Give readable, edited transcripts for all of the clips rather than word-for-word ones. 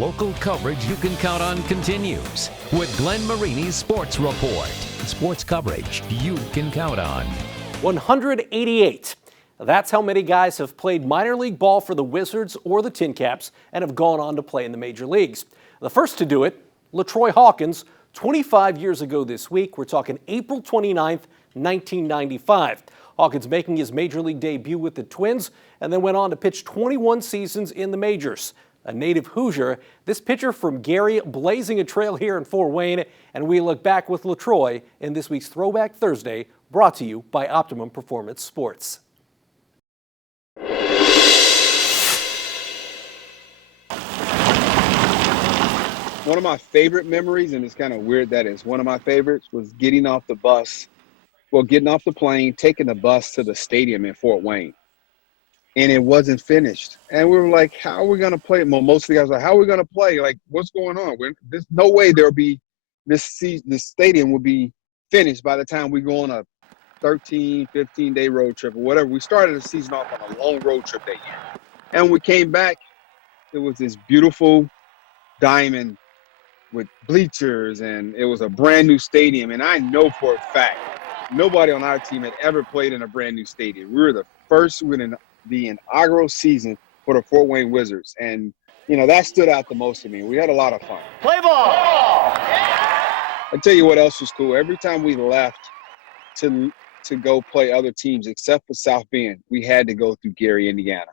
Local coverage you can count on continues with Glenn Marini's Sports Report. Sports coverage you can count on. 188. That's how many guys have played minor league ball for the Wizards or the Tin Caps and have gone on to play in the major leagues. The first to do it, LaTroy Hawkins, 25 years ago this week. We're talking April 29th, 1995. Hawkins making his major league debut with the Twins and then went on to pitch 21 seasons in the majors. A native Hoosier, this pitcher from Gary blazing a trail here in Fort Wayne, and we look back with LaTroy in this week's Throwback Thursday, brought to you by Optimum Performance Sports. One of my favorite memories, and it's kind of weird that it's one of my favorites, was getting off the plane, taking the bus to the stadium in Fort Wayne. And it wasn't finished. And we were like, how are we going to play? Well, most of the guys were like, how are we going to play? Like, what's going on? There's no way there'll be this stadium will be finished by the time we go on a 13, 15-day road trip or whatever. We started the season off on a long road trip that year. And when we came back, it was this beautiful diamond with bleachers, and it was a brand new stadium. And I know for a fact, nobody on our team had ever played in a brand new stadium. We were the first in the inaugural season for the Fort Wayne Wizards. And, you know, that stood out the most to me. We had a lot of fun. Play ball! I'll tell you what else was cool. Every time we left to go play other teams, except for South Bend, we had to go through Gary, Indiana.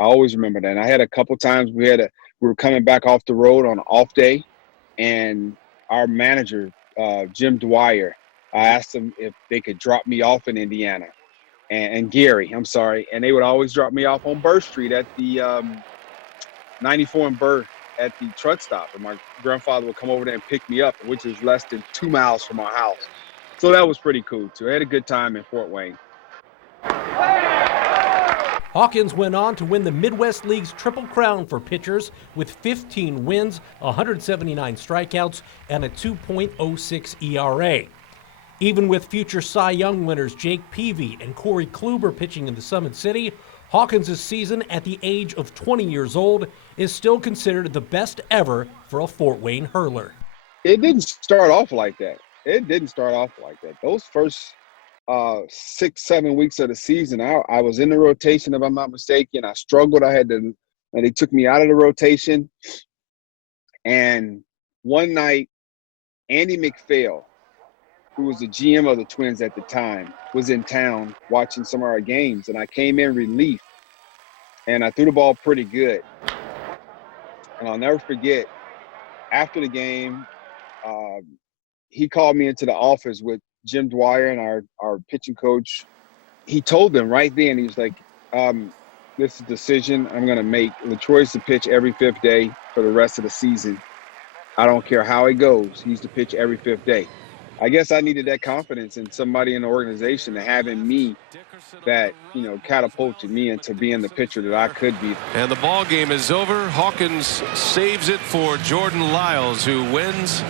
I always remember that. And I had a couple times we were coming back off the road on an off day, and our manager, Jim Dwyer, I asked them if they could drop me off in Indiana. And Gary, I'm sorry. And they would always drop me off on Burr Street at the 94 and Burr at the truck stop. And my grandfather would come over there and pick me up, which is less than 2 miles from our house. So that was pretty cool, too. I had a good time in Fort Wayne. Hawkins went on to win the Midwest League's Triple Crown for pitchers with 15 wins, 179 strikeouts, and a 2.06 ERA. Even with future Cy Young winners Jake Peavy and Corey Kluber pitching in the Summit City, Hawkins' season at the age of 20 years old is still considered the best ever for a Fort Wayne hurler. It didn't start off like that. Those first 6-7 weeks of the season, I was in the rotation, if I'm not mistaken. I struggled. And they took me out of the rotation. And one night, Andy McPhail, who was the GM of the Twins at the time, was in town watching some of our games. And I came in relief, and I threw the ball pretty good. And I'll never forget, after the game, he called me into the office with Jim Dwyer and our pitching coach. He told them right then, he was like, this is a decision I'm going to make. LaTroy's to pitch every fifth day for the rest of the season. I don't care how it goes. He's to pitch every fifth day. I guess I needed that confidence in somebody in the organization to have in me that, you know, catapulted me into being the pitcher that I could be. And the ball game is over. Hawkins saves it for Jordan Lyles, who wins.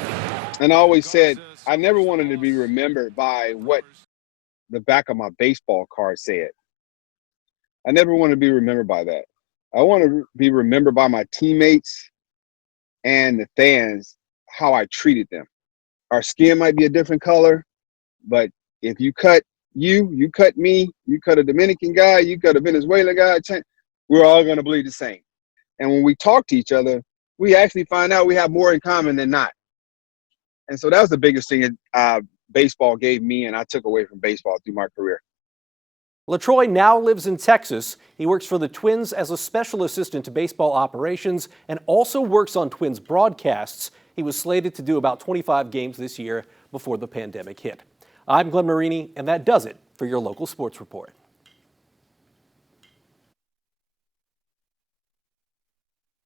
And I always said I never wanted to be remembered by what the back of my baseball card said. I never wanted to be remembered by that. I want to be remembered by my teammates and the fans, how I treated them. Our skin might be a different color, but if you cut you cut me, you cut a Dominican guy, you cut a Venezuelan guy, we're all going to bleed the same. And when we talk to each other, we actually find out we have more in common than not. And so that was the biggest thing that baseball gave me and I took away from baseball through my career. LaTroy now lives in Texas. He works for the Twins as a special assistant to baseball operations and also works on Twins broadcasts. He was slated to do about 25 games this year before the pandemic hit. I'm Glenn Marini, and that does it for your local sports report.